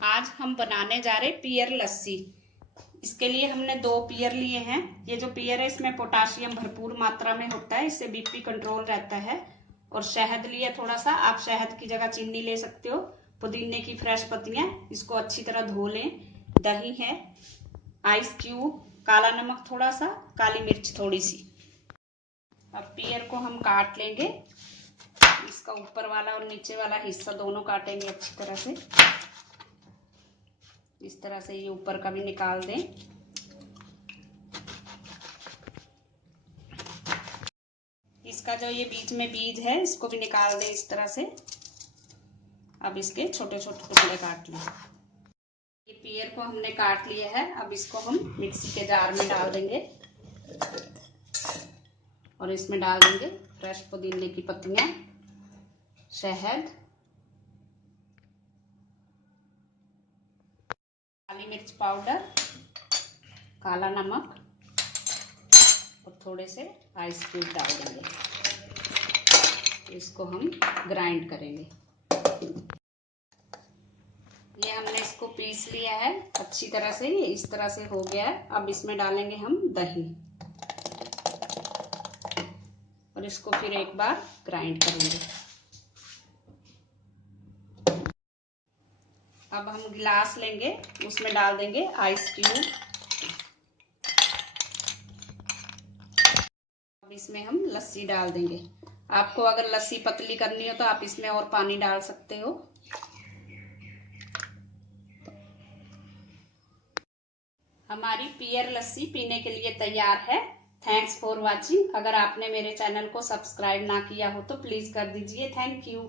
आज हम बनाने जा रहे पियर लस्सी। इसके लिए हमने 2 पियर लिए हैं। ये जो पियर है इसमें पोटाशियम भरपूर मात्रा में होता है, इससे बीपी कंट्रोल रहता है। और शहद लिया थोड़ा सा, आप शहद की जगह चीनी ले सकते हो। पुदीने की फ्रेश पत्तियां, इसको अच्छी तरह धो लें। दही है, आइस क्यूब, काला नमक थोड़ा सा, काली मिर्च थोड़ी सी। अब पियर को हम काट लेंगे। इसका ऊपर वाला और नीचे वाला हिस्सा दोनों काटेंगे अच्छी तरह से। इस तरह से ये ऊपर का भी निकाल दें। इसका जो ये बीच में बीज है इसको भी निकाल दें इस तरह से। अब इसके छोटे छोटे टुकड़े काट लें। ये पियर को हमने काट लिया है। अब इसको हम मिक्सी के जार में डाल देंगे और इसमें डाल देंगे फ्रेश पुदीने की पत्तियां, शहद, काली मिर्च पाउडर, काला नमक और थोड़े से आइस क्यूब डाल देंगे। इसको हम ग्राइंड करेंगे। ये हमने इसको पीस लिया है अच्छी तरह से, ये इस तरह से हो गया है। अब इसमें डालेंगे हम दही और इसको फिर एक बार ग्राइंड करेंगे। अब हम गिलास लेंगे, उसमें डाल देंगे आइस क्यूब। अब इसमें हम लस्सी डाल देंगे। आपको अगर लस्सी पतली करनी हो तो आप इसमें और पानी डाल सकते हो। हमारी पियर लस्सी पीने के लिए तैयार है। Thanks for watching. अगर आपने मेरे चैनल को सब्सक्राइब ना किया हो तो प्लीज कर दीजिए। Thank you.